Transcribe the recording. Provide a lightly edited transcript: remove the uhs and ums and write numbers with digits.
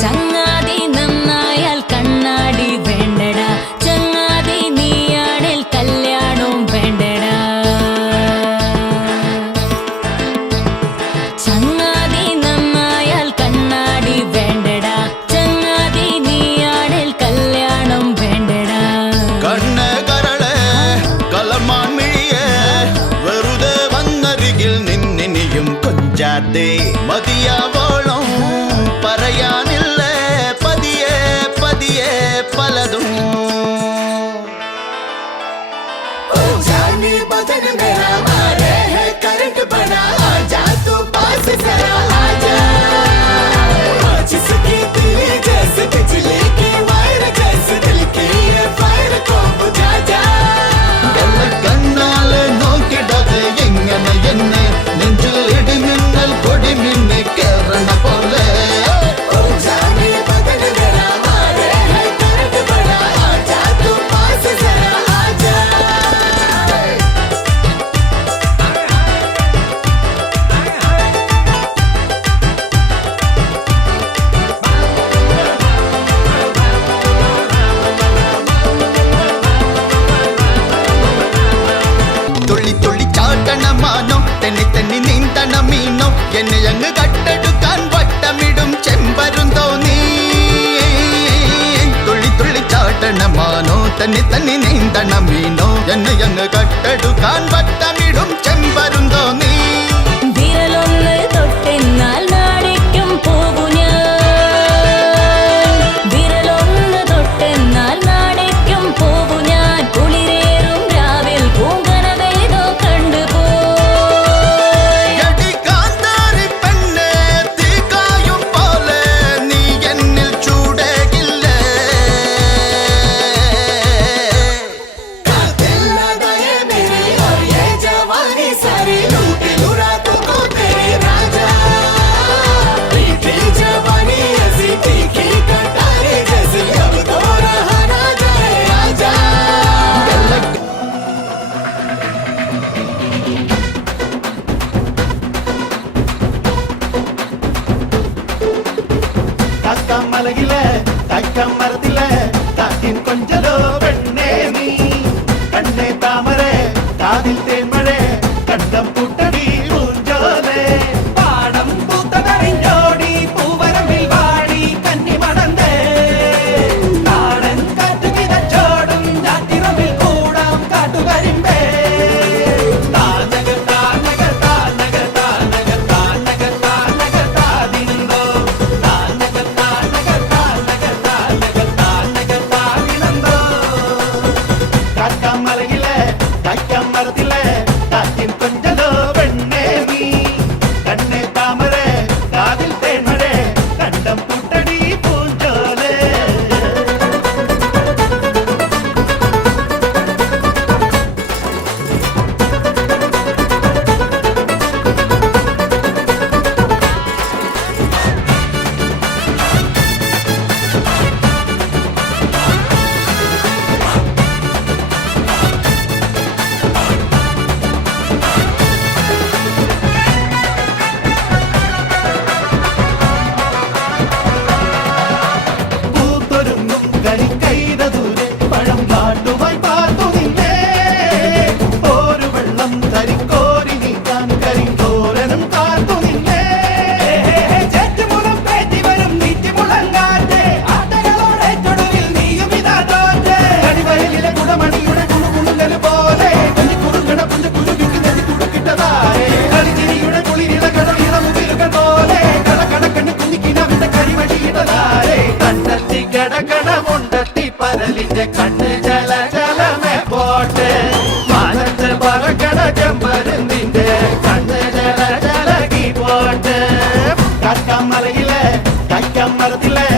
ചങ്ങാതി നന്നായാൽ കണ്ണാടി വേണ്ടടാ, ചങ്ങാതി നീയാണേൽ കല്യാണവും വേണ്ടടാ. ചങ്ങാതി നന്നായാൽ കണ്ണാടി വേണ്ടടാ, ചങ്ങാതി നീയാണേൽ കല്യാണം വേണ്ടടാ. കണ്ണ് കരളെ കലമാൻ മിഴിയെ വെറുതെ വന്നരികിൽ നിന്നിനിയും കൊഞ്ചാതെ മതിയാവോളം പറയാനില്ലേ പതിയെ പതിയെ പലതും. बदन मेरा मारे है करंट बना, आजा तू पास जरा आजा. जिसकी दिल जैसे बिजली की वायर जैसे दिल की ये फायर को बुझा जा. കണ്ണാലെ നോക്കിടാതെ എങ്ങനെ എന്നെ നെഞ്ചിൽ ഇടിമിന്നൽ കൊടിമിന്നെ കേറണ പോലെ. മാനോ തെന്നി തെന്നി നീന്തണ മീനോ എന്നെ അങ്ങ് കട്ടെടുക്കാൻ വട്ടമിടും ചെമ്പരും തോന്നി. തുള്ളി തുള്ളി ചാട്ടണ മാനോ തെന്നി തെന്നി നീന്തണ മീനോ എന്നെ അങ്ങ് കട്ടെടുക്കാൻ വട്ടമിടും ചെമ്പരും തോന്നി. വിരലൊന്ന് തൊട്ടെന്നാൽ നാടിക്കും പോകു ഞാൻ, വിരലൊന്ന് തൊട്ടെന്നാൽ നാടിക്കും പോകു ഞാൻ. കുളിരേറും രാവിൽ പൂങ്കനവേതോ കണ്ടുപോ. മലകിലെ തൈക്കം മരത്തിലെ കാറ്റിൻ കൊഞ്ചലോ പെണ്ണേ നീ. കണ്ണേ താമരെ കാതിൽ തേന്മഴേ കണ്ടം പൂട്ടടി പൂഞ്ചോലെ. പാടം പൂത്തതറിഞ്ഞോടി പൂവരമ്പിൽ വാടി കന്നി മണന്തേ. നാടൻ കാറ്റു കിതച്ചോടും ഞാറ്റിറമ്പിൽ കൂടാം കാട്ടുകരിമ്പേ. താനകർ താനകർ താനകർ താനകർ താനകർ താനകർ താതിന്തോ. മലകിലെ തൈക്കം മരത്തിലെ കാറ്റിൻ കൊഞ്ചലോ പെണ്ണേ നീ. കണ്ണേ താമരെ കാതിൽ തേന്മഴേ കണ്ടം പൂട്ടടി പൂഞ്ചോലെ. കണ്ണ് ജല ജലമേ പോട്ടെ മനത്ത് പറക്കണ ചെമ്പരുന്നിന്റെ കണ്ണ് ജല ജലകി പോട്ടെ. കാക്കാം മലയിലെ കൈക്കാം മരത്തിലെ